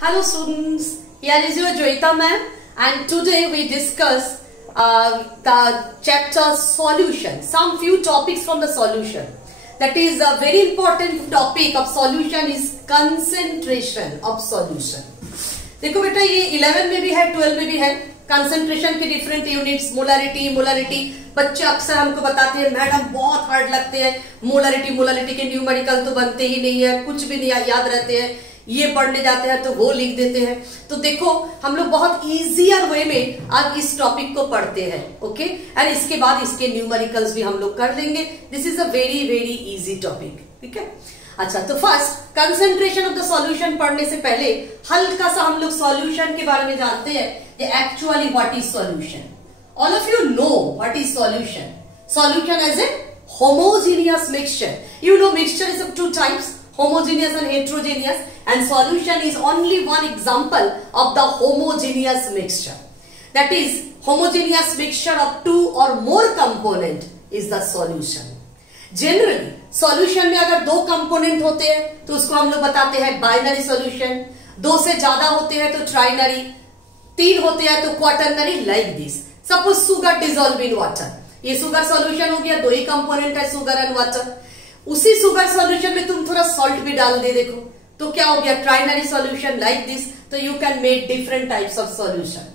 Hello students, here is your Joyita ma'am and today we discuss the chapter solution, some few topics from the solution. That is a very important topic of solution is concentration of solution. देखो बेटा ये 11 में भी है 12 में भी है concentration के डिफरेंट यूनिट्स मोलारिटी बच्चे अक्सर हमको बताते हैं मैडम बहुत हार्ड लगते हैं मोलारिटी के न्यूमेरिकल तो बनते ही नहीं है, कुछ भी नहीं याद रहते हैं, ये पढ़ने जाते हैं तो वो लिख देते हैं। तो देखो हम लोग बहुत इजियर वे में आज इस टॉपिक को पढ़ते हैं, ओके, एंड इसके बाद इसके न्यूमेरिकल्स भी हम लोग कर लेंगे। This is a very very easy topic, ठीक है। अच्छा, तो first concentration of the solution पढ़ने से पहले हल्का सा हम लोग सॉल्यूशन के बारे में जानते हैं। Actually what is solution? All of you know what is solution? Solution as a homogeneous mixture. You know mixture is of two types, homogeneous and heterogeneous, and solution is only one example of the homogeneous mixture. That is, homogeneous mixture of two or more component is the solution. Generally solution में अगर दो component होते हैं तो उसको हम लोग बताते हैं binary solution, दो से ज्यादा होते हैं तो trinary, तीन होते हैं तो quaternary, like this. Suppose sugar dissolve in water, ये sugar solution हो गया, दो ही component है sugar and water. उसी सुगर सॉल्यूशन में तुम थोड़ा सॉल्ट भी डाल दे देखो तो क्या हो गया, ट्राइनरी सॉल्यूशन, लाइक दिस। तो you can make different types of solution.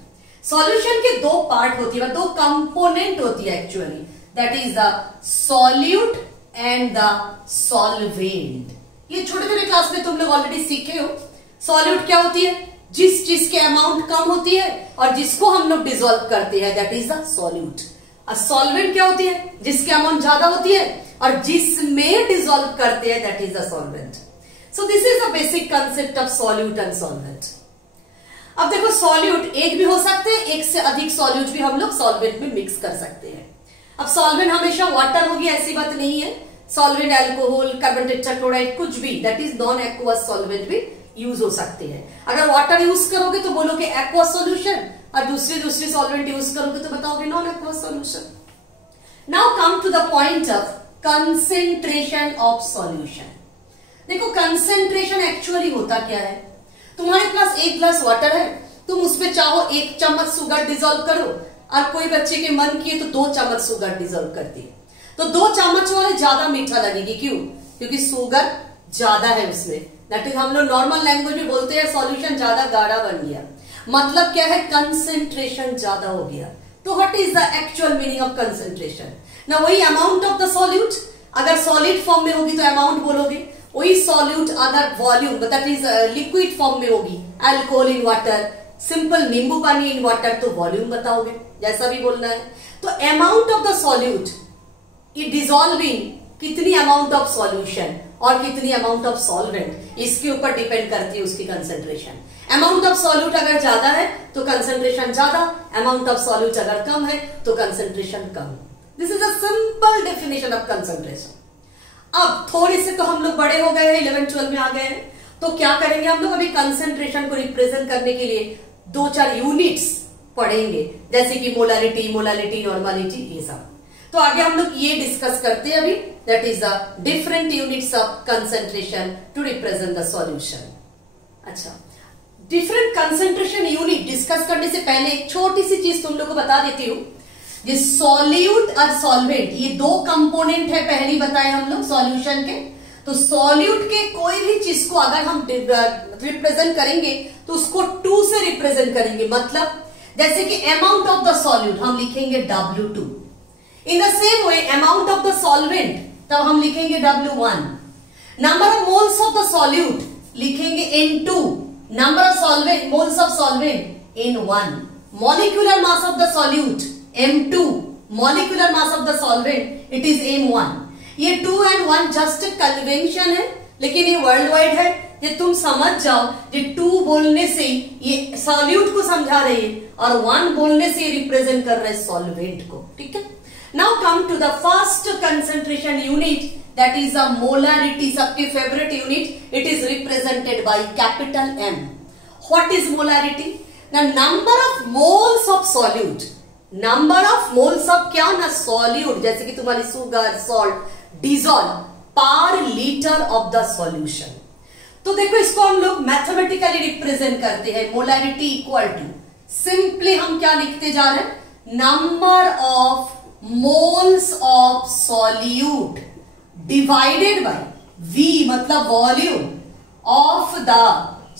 Solution के दो पार्ट होती है, दो कंपोनेंट होती है actually, that is the solute and the solvent. ये छोटे छोटे क्लास में तुम लोग ऑलरेडी सीखे हो। सॉल्यूट क्या होती है? जिस चीज के अमाउंट कम होती है और जिसको हम लोग डिसॉल्व करते हैं, that is the solute. Solvent क्या होती है? जिसके अमाउंट ज्यादा होती है और जिसमें डिसॉल्व करते हैं, that is the solvent. So this is the basic concept of solute and solvent. अब देखो सॉल्यूट एक भी हो सकते हैं, एक से अधिक सॉल्यूट भी हम लोग सॉल्वेंट में मिक्स कर सकते हैं। अब सॉल्वेंट हमेशा वाटर होगी ऐसी बात नहीं है। सॉल्वेंट अल्कोहल, कार्बन टेट्राक्लोराइड, कुछ भी, that is non aqueous solvent भी यूज हो सकते हैं। अगर वाटर यूज करोगे तो बोलोगे एक्वस सॉल्यूशन और दूसरी सॉल्वेंट यूज करोगे तो बताओगे non aqueous solution. Now come to the point of concentration of solution. देखो कंसेंट्रेशन एक्चुअली होता क्या है? तुम्हारे पास एक ग्लास वाटर है, तुम उसमें चाहो एक चम्मच शुगर डिसॉल्व करो और कोई बच्चे के मन किए तो 2 चम्मच शुगर डिसॉल्व कर दी, तो 2 चम्मच वाले ज्यादा मीठा लगेगी। क्यों? क्योंकि शुगर ज्यादा है उसमें। दैट इज हम लोग नॉर्मल लैंग्वेज में बोलते हैं सॉल्यूशन ज्यादा गाढ़ा बन गया। मतलब क्या है? कंसेंट्रेशन ज्यादा हो गया। तो what is the actual meaning of concentration? ना वही अमाउंट ऑफ द सॉल्यूट, अगर सॉलिड फॉर्म में होगी तो अमाउंट बोलोगे, वही सॉल्यूट अगर volume that is liquid form में होगी, अल्कोहल इन वाटर, सिंपल नींबू पानी इन वाटर, तो वॉल्यूम बताओगे, जैसा भी बोलना है। तो अमाउंट ऑफ द सॉल्यूट ये डिसॉल्विंग कितनी अमाउंट ऑफ सॉल्यूशन और कितनी अमाउंट ऑफ सॉल्वेंट, इसके ऊपर डिपेंड करती है उसकी कंसेंट्रेशन। अमाउंट ऑफ सॉल्यूट अगर ज्यादा है तो कंसेंट्रेशन ज्यादा, अमाउंट ऑफ सॉल्यूट अगर कम है तो concentration come. This is a simple definition of concentration. अब थोड़े से तो हम लोग बड़े हो गए हैं, 11-12 में आ गए हैं, तो क्या करेंगे हम लोग? अभी कंसेंट्रेशन को रिप्रेजेंट करने के लिए 2-4 यूनिट्स पढ़ेंगे, जैसे कि मोलारिटी, नॉर्मालिटी, ये सब। तो आगे हम लोग ये डिस्कस करते हैं अभी, that is the different units of concentration to represent the solution. अच्छा, डिफरेंट कंसेंट्रेशन यूनिट डिस्कस करने से पहले एक छोटी सी चीज तुम लोग को बता देती हूँ। ये सॉल्यूट और सॉल्वेंट ये दो कंपोनेंट है, पहली बताए हम लोग सॉल्यूशन के। तो सॉल्यूट के कोई भी चीज को अगर हम रिप्रेजेंट करेंगे तो उसको 2 से रिप्रेजेंट करेंगे। मतलब जैसे कि अमाउंट ऑफ द सॉल्यूट हम लिखेंगे W2। In the same way amount of the solvent तब हम लिखेंगे W1। Number of moles of the solute लिखेंगे N2, number of moles of solvent N1, molecular mass of the solute M2, molecular mass of the solvent it is M1। ये 2 and 1 just convention है, लेकिन ये world wide है। ये तुम समझ जाओ, ये 2 बोलने से ये सॉल्यूट को समझा रहे हैं और 1 बोलने से रिप्रेजेंट कर रहे हैं सॉल्वेंट को, ठीक है। Now come to the first concentration unit, that is a molarity, सबके favourite unit. It is represented by capital M। What is molarity? The number of moles of solute, number of moles of क्या ना solute, जैसे कि तुम्हारी sugar, salt dissolve per litre of the solution. तो देखो इसको हम लोग मैथमेटिकली रिप्रेजेंट करते हैं, मोलैरिटी इक्वल टू, सिंपली हम क्या लिखते जा रहे हैं, number of moles of solute divided bye V मतलब वॉल्यूम ऑफ द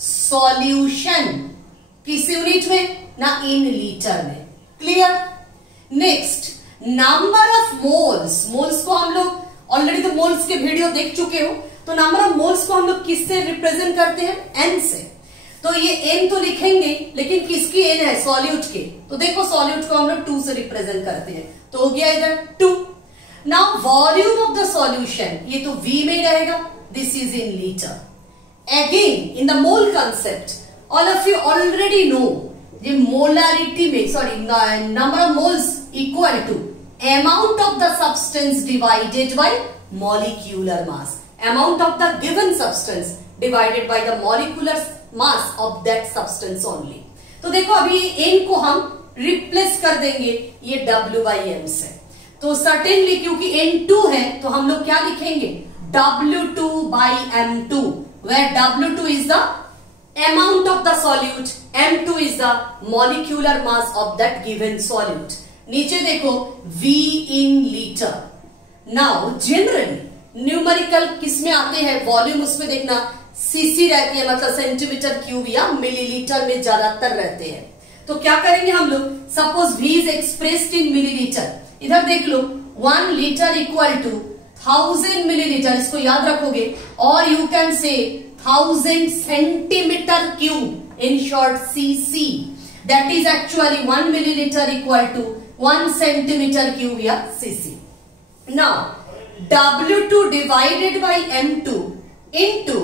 सॉल्यूशन, किस यूनिट में ना, इन लीटर में। Clear. Next number of moles, moles को हम लोग ऑलरेडी तो मोल्स के वीडियो देख चुके हो, तो नंबर ऑफ मोल्स को हम लोग किससे रिप्रेजेंट करते हैं, n से। तो ये n तो लिखेंगे, लेकिन किसकी n है, सॉल्यूट के, तो देखो सॉल्यूट को हम लोग 2 से रिप्रेजेंट करते हैं, तो हो गया इधर 2। Now volume of the solution, ये तो V में रहेगा, this is in litre. Again in the mole concept, all of you already know, ये मोलारिटी में, sorry, number of moles equal to amount of the substance divided by molecular mass, amount of the given substance divided by the molecular mass of that substance only। तो देखो अभी n को हम replace कर देंगे ये W/m से, तो सर्टेनली क्योंकि n2 है तो हम लोग क्या लिखेंगे, W2/m2, where W2 is the amount of the solute, m2 is the molecular mass of that given solute। नीचे देखो V in litre. Now generally numerical किस में आते हैं, वॉल्यूम उसमें देखना सीसी रहती है, मतलब सेंटीमीटर क्यूब या मिलीलीटर में ज्यादातर रहते हैं। तो क्या करेंगे हम लोग, suppose V is expressed in millilitre, इधर देख लो 1 लीटर इक्वल टू 1000 मिलीलीटर, इसको याद रखोगे, और you can say 1000 centimetre cube, in short cc, that is actually 1 millilitre equal to 1 centimetre cube या cc. Now W2 divided by M2 into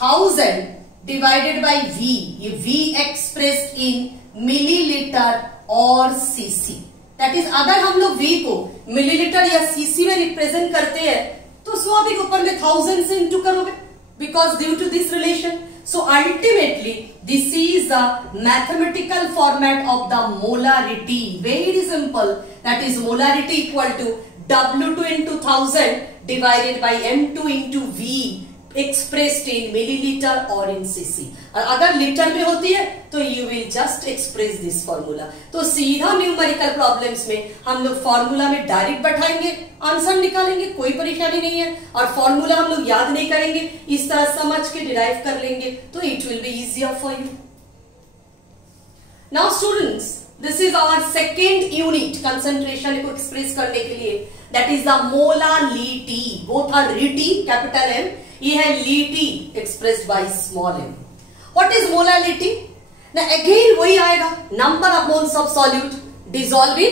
1000 divided by V, ये V expressed in millilitre और cc, that is अगर हम लोग V को millilitre या CC में represent करते हैं तो स्वाभाविक ऊपर में 1000 से इंटू करोगे, because due to this relation. So ultimately this is the mathematical format of the molarity, very simple, that is molarity equal to W2 into 1000 divided by M2 into V expressed in milliliter or in cc। अगर litre में होती है तो you will just express this formula। तो सीधा numerical problems में हम लोग फॉर्मूला में डायरेक्ट बैठाएंगे, आंसर निकालेंगे, कोई परेशानी नहीं है, और फॉर्मूला हम लोग याद नहीं करेंगे, इस तरह समझ के डिराइव कर लेंगे, तो it will be easier for you. Now students, this is our second unit concentration को एक्सप्रेस करने के लिए, that is the molality, both are रीटी कैपिटल M, ये है लीटी expressed by small m। What is molality, ना अगेन वही आएगा, number of moles of solute dissolve in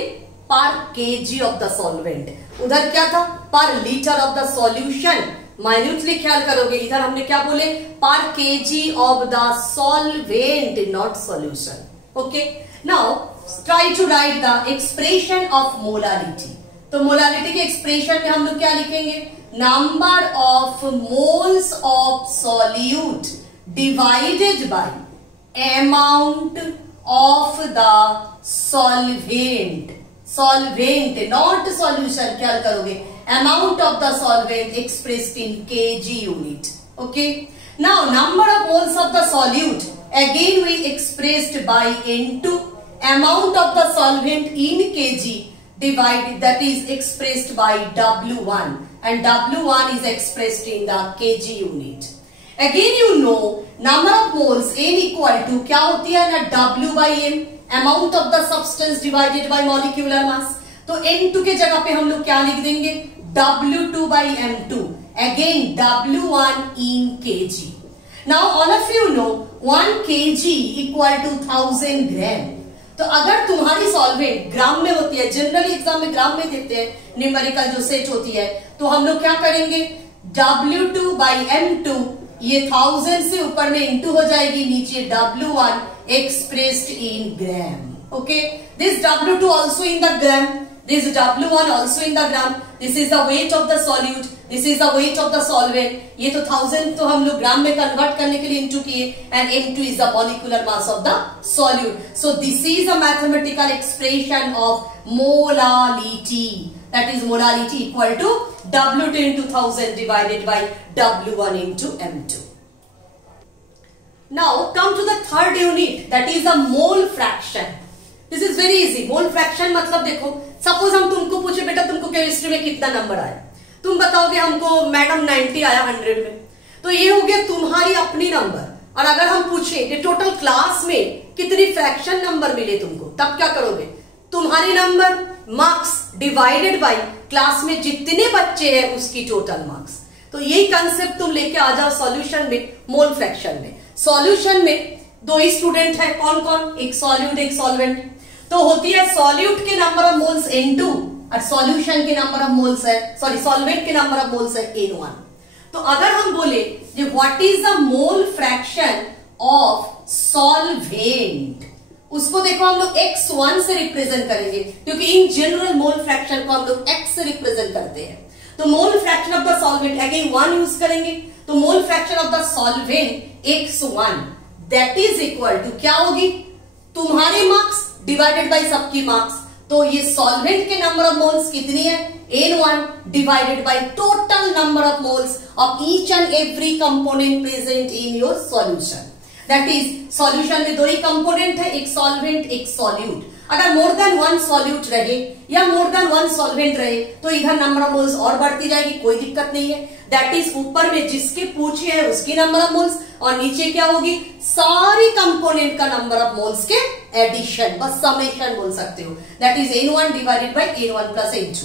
per KG of the solvent. उधर क्या था, per litre of the solution, minutely ख्याल करोगे, इधर हमने क्या बोले, पर KG of the solvent, not solution. Okay, now try to write the expression of molality. तो मोलालिटी के एक्सप्रेशन में हम लोग क्या लिखेंगे, number of moles of solute divided by amount of the solvent, solvent not solution, क्या करोगे, amount of the solvent expressed in kg unit. Okay, now number of moles of the solute again we expressed by N2, amount of the solvent in kg divided, that is expressed by W1, and W1 is expressed in the kg unit। Again you know number of moles N equal to क्या होती है ना, W by M, amount of the substance divided by molecular mass। तो N2 के जगह पे हम लोग क्या लिख देंगे, W2 by M2, again W1 in kg। Now all of you know 1 kg equal to 1000 gram। तो अगर तुम्हारी सॉल्वेंट ग्राम में होती है, जनरली एग्जाम में ग्राम में देते हैं, न्यूमेरिकल जो सेट होती है, तो हम लोग क्या करेंगे, W2 by M2, ये 1000 से ऊपर में इंटू हो जाएगी, नीचे W1 expressed in gram. Okay, this W2 also in the gram, this W1 also in the gram, this is the wait of the solute, this is the wait of the solvent. ये तो 1000 तो हम लोग ग्राम में convert करने के लिए into किए, and M2 is the molecular mass of the solute. So this is a mathematical expression of molality, that is molality equal to W2 into 1000 divided by W1 into M2। Now come to the third unit, that is the mole fraction. This is very easy. Mole fraction मतलब देखो, suppose हम तुमको पूछे बेटा तुमको chemistry में कितना number आया, तुम बताओगे हमको मैडम 90 आया 100 में, तो ये हो गया तुम्हारी अपनी नंबर. और अगर हम पूछे कि टोटल क्लास में कितनी फ्रैक्शन नंबर मिले तुमको, तब क्या करोगे, तुम्हारी number marks divided bye class में जितने बच्चे हैं उसकी टोटल मार्क्स. तो यही कंसेप्ट तुम लेके आ जाओ सॉल्यूशन में, मोल फ्रैक्शन में. सॉल्यूशन में दो ही स्टूडेंट है, कौन कौन, एक सॉल्यूट एक सॉल्वेंट. तो होती है सॉल्यूट के नंबर ऑफ मोल्स N2 और सॉल्यूशन के नंबर ऑफ मोल्स है, सॉरी सॉल्वेंट के नंबर ऑफ मोल्स है N1. तो अगर हम बोले कि what is the mole fraction of solvent, उसको देखो हम लोग x1 से रिप्रेजेंट करेंगे, क्योंकि इन जनरल मोल फ्रैक्शन को हम लोग x से रिप्रेजेंट करते हैं. तो mole fraction of the solvent again 1 use करेंगे. तो mole fraction of the solvent x1 that is equal to क्या होगी, तुम्हारे मार्क्स डिवाइडेड बाय सबकी मार्क्स. तो ये सॉल्वेंट के नंबर ऑफ मोल्स कितनी है, N1 divided by total number of moles of each and every component present in your solution. That is solution में दो ही कंपोनेंट है, एक सॉल्वेंट एक सॉल्यूट. अगर मोर देन वन सॉल्यूट रहे या मोर देन वन सॉल्वेंट रहे तो इधर नंबर ऑफ मोल्स और बढ़ती जाएगी, कोई दिक्कत नहीं है. दैट इज ऊपर में जिसके पूछे है उसकी नंबर ऑफ मोल्स, और नीचे क्या होगी, सारी कंपोनेंट का नंबर ऑफ मोल्स के एडिशन, बस समेशन बोल सकते हो. That is N1 divided by N1 plus N2.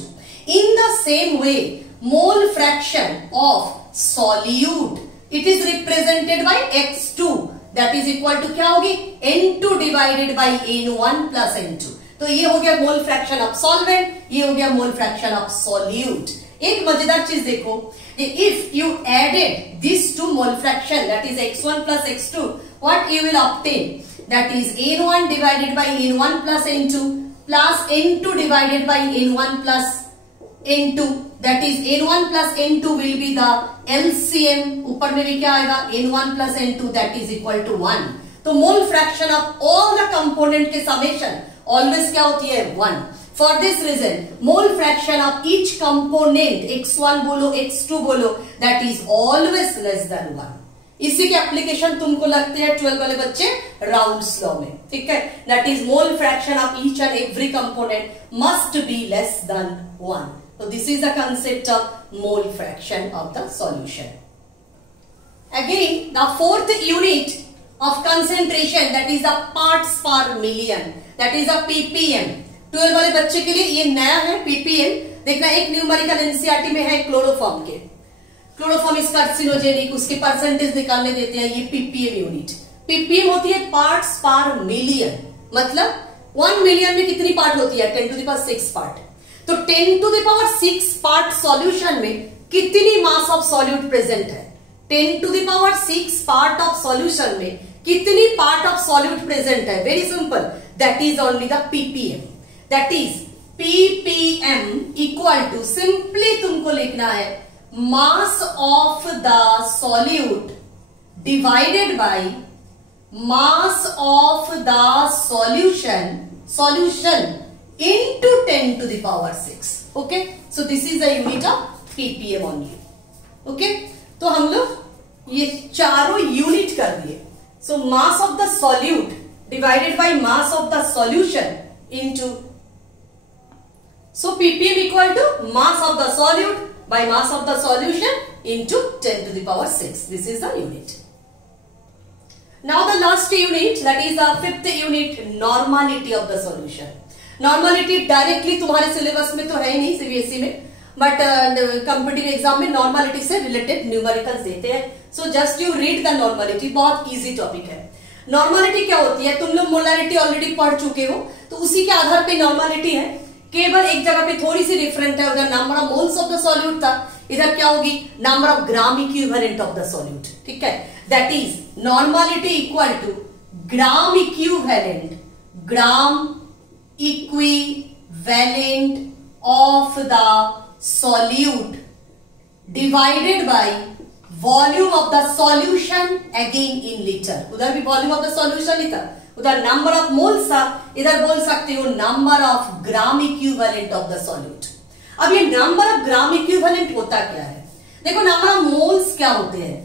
In the same way mole fraction of solute it is represented by x2 that is equal to क्या होगी, N2 divided by N1 plus N2. तो ये हो गया मोल fraction of solvent, ये हो गया मोल fraction of solute. एक मजेदार चीज देखो, if you added this to mole fraction that is x1 plus x2, what you will obtain, that is N1 divided by N1 plus N2 plus N2 divided by N1 plus N2. That is N1 plus N2 will be the LCM. ऊपर में भी क्या आएगा, N1 plus N2 that is equal to 1. तो mole fraction of all the component के summation always क्या होती है, 1. For this reason, mole fraction of each component, x1 बोलो x2 बोलो, that is always less than 1. इसी के एप्लीकेशन तुमको लगते हैं 12 वाले बच्चे राउल्स लॉ में, ठीक है. That is mole fraction of each and every component must be less than 1. So this is the concept of mole fraction of the solution. Again, the fourth unit of concentration, that is the parts per million, that is the ppm. 12 वाले बच्चे के लिए ये नया है ppm. देखना एक numerical NCERT में है क्लोरोफॉर्म के, क्लोरोफॉर्म इज कार्सिनोजेनिक, उसके परसेंटेज निकालने देते हैं, ये ppm यूनिट. ppm होती है पार्ट्स पर मिलियन, मतलब 1 मिलियन में कितनी पार्ट होती है, 10 to the power 6 पार्ट. तो 10 to the power 6 part solution में कितनी मास ऑफ सॉल्यूट प्रेजेंट है, 10 to the power 6 part of solution में कितनी पार्ट ऑफ सॉल्यूट प्रेजेंट है. Very simple, that is only the ppm. That is ppm equal to, simply तुमको लिखना है mass of the solute divided by mass of the solution into 10 to the power 6. Okay, so this is the unit of ppm only. Okay, तो हम लोग ये चारों unit कर दिए. So mass of the solute divided by mass of the solution into, so ppm equal to mass of the solute by mass of the solution into 10 to the power 6. This is the unit. Now the last unit, that is the fifth unit, normality of the solution. Normality directly तुम्हारे syllabus में तो है ही नहीं CBSE में, but competitive exam में normality से related numericals देते हैं. So just you read the normality, बहुत इजी टॉपिक है. नॉर्मलिटी क्या होती है, तुम लोग मोलारिटी ऑलरेडी पढ़ चुके हो, तो उसी के आधार पे नॉर्मलिटी है. केवल एक जगह पे थोड़ी सी डिफरेंट है, उधर number of moles of the solute था, इधर क्या होगी, number of gram equivalent of the solute. ठीक है, that is normality equal to gram equivalent, gram equivalent of the solute divided by volume of the solution again in liter. उधर भी volume of the solution ही था, उधर number of moles था, इधर बोल सकते हो number of gram equivalent of the solute. अब ये number of gram equivalent होता क्या है, देखो number of moles क्या होते हैं,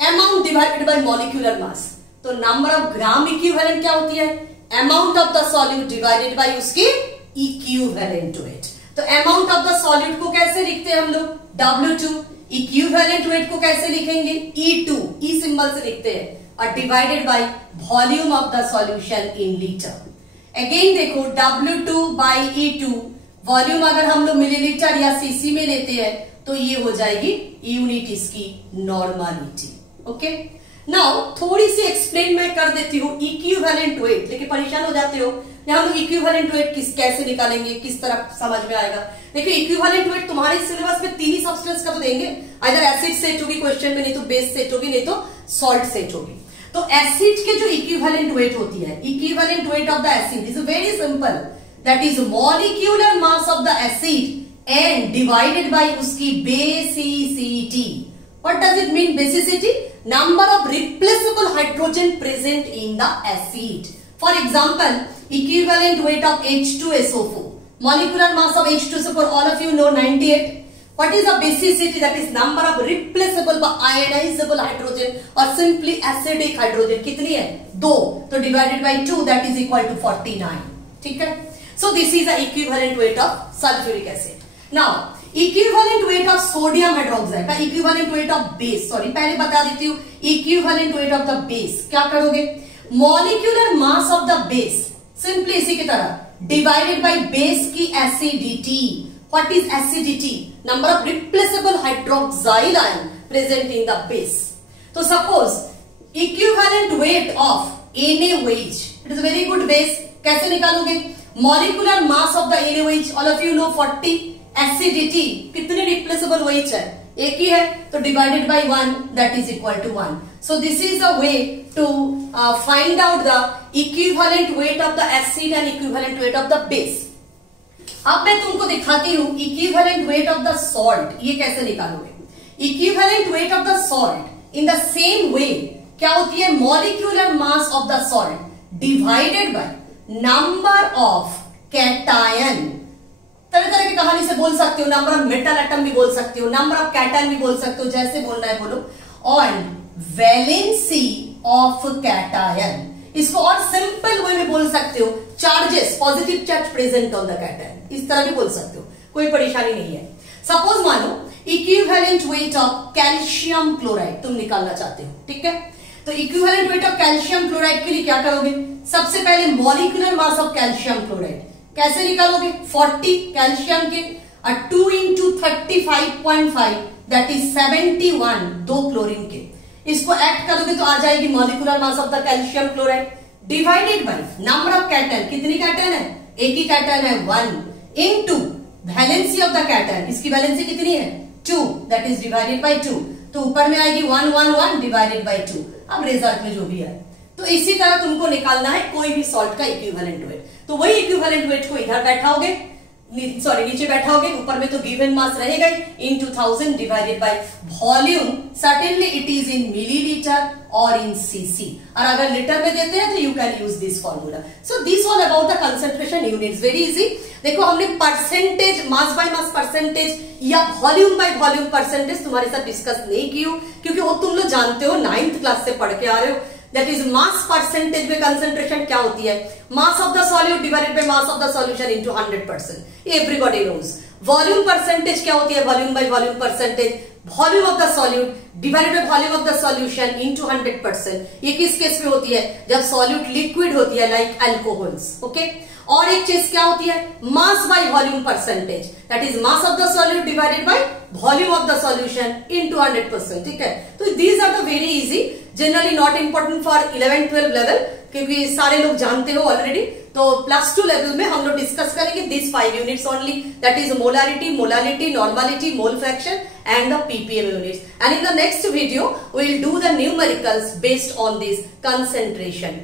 amount divided by molecular mass. तो नंबर ऑफ ग्राम इक्विवेलेंट क्या होती है? Amount of the solute divided by उसकी इक्विवेलेंट वेट। तो अमाउंट ऑफ द सॉल्यूट को कैसे लिखते हैं हम लोग? W2। इक्विवेलेंट वेट को कैसे लिखेंगे? E2, ई सिंबल से लिखते हैं, और divided by volume of the solution in litre. Again देखो W2 बाई E2, वॉल्यूम अगर हम लोग मिलीलीटर या सीसी में लेते हैं तो ये हो जाएगी यूनिट इसकी नॉर्मलिटी। ओके, नाउ थोड़ी सी एक्सप्लेन मैं कर देती हूँ इक्विवेलेंट वेट, लेकिन परेशान हो जाते हो हम लोग इक्विवेलेंट वेट कैसे निकालेंगे, किस तरह समझ में आएगा। देखिए इक्विवेलेंट वेट तुम्हारे सिलेबस में 3 ही सब्सटेंस का तो देंगे, इधर एसिड सेट होगी क्वेश्चन में, नहीं तो बेस सेट होगी, नहीं तो सॉल्ट सेट होगी। तो एसिड के जो इक्विवेलेंट वेट होती है, equivalent weight of the acid is very simple, that is molecular mass of the acid and divided by उसकी basicity. What does it mean basicity? Number of replaceable hydrogen present in the acid. For example, equivalent weight of H2SO4, molecular mass of H2SO4, all of you know 98. What is the basicity? That is number of replaceable by ionizable hydrogen or simply acidic hydrogen. कितनी है? 2, तो divided by 2, that is equal to 49. ठीक है? So this is the equivalent weight of sulfuric acid. Now equivalent weight of sodium hydroxide का equivalent weight of base, sorry पहले बता देती हूँ, equivalent weight of the base क्या करोगे? molecular mass of the base, simply इसी की तरह डिवाइडेड बाय बेस की acidity. What is acidity? Number of replaceable hydroxyl ion present in the base. तो suppose equivalent weight of NaOH, it is very good base, कैसे निकालोगे? Molecular mass of the NaOH, all of you know 40, acidity कितने replaceable OH है? एक ही है, तो divided by 1, that is equal to 1। So this is a way to find out the equivalent weight of the acid and equivalent weight of the base. अब मैं तुमको दिखाती हूँ equivalent weight of the salt, ये कैसे निकालोगे? Equivalent weight of the salt in the same way क्या होती है? molecular mass of the salt divided by number of cation। तरह तरह की कहानी से बोल सकते हो, नंबर ऑफ मेटल एटम भी बोल सकते हो, नंबर ऑफ कैटन भी बोल सकते हो, जैसे बोलना है बोलो। और वैलेंसी ऑफ कैटायन, इसको और सिंपल वे में बोल सकते हो, charges, positive charge present on the cation, इस तरह भी बोल सकते हो, कोई परेशानी नहीं है। सपोज मानो equivalent weight of calcium chloride तुम निकालना चाहते हो, ठीक है? तो equivalent weight of calcium chloride के लिए क्या करोगे? सबसे पहले molecular mass of calcium chloride कैसे निकालोगे? 40 कैल्शियम के, और 2 into 35.5 दैट इज 71, 2 क्लोरीन के, इसको ऐड करोगे तो आ जाएगी molecular mass of the calcium chloride divided by number of cation. कितनी कैटन है? एक ही कैटन है, 1, into valency of the cation, इसकी वैलेंसी कितनी है? 2, दैट इज डिवाइडेड बाय 2, तो ऊपर में आएगी 1, 1, 1 डिवाइडेड बाय 2। अब रिजल्ट में जो भी है, तो इसी तरह तुमको निकालना है कोई भी सॉल्ट का इक्विवेलेंट वेट। तो वही इक्विवेलेंट वेट को इधर बैठाओगे, सॉरी नीचे बैठाओगे, ऊपर में तो गिवन मास रहेगा इन 2000 divided by volume, certainly it is in millilitre और इन सीसी, और अगर लीटर में देते हैं तो you can use this formula. So this all about the concentration units, very easy. देखो हमने percentage, mass by mass percentage या वॉल्यूम बाय वॉल्यूम परसेंटेज तुम्हारे साथ डिस्कस नहीं की हो, क्योंकि वो तुम लोग जानते हो, 9th क्लास से पढ़ के आ रहे हो। दैट इज मास परसेंटेज में कंसंट्रेशन क्या होती है? Mass of the solute divided by mass of the solution into 100%, everybody knows. Volume percentage क्या होती है? Volume by volume percentage, volume of the solute divided by volume of the solution into 100%। ये किस case में होती है? जब solute liquid होती है, लाइक अल्कोहल्स। ओके, और एक चीज क्या होती है? Mass by volume percentage, that is mass of the solute divided by volume of the solution into 100%। ठीक है, तो these are the very easy, generally not important for 11-12 level, क्योंकि सारे लोग जानते हो ऑलरेडी। तो +2 लेवल में हम लोग डिस्कस करेंगे this 5 units only, that is molarity, molality, normality, mole fraction and the ppm units. And in the next video we will do the numericals based on this concentration.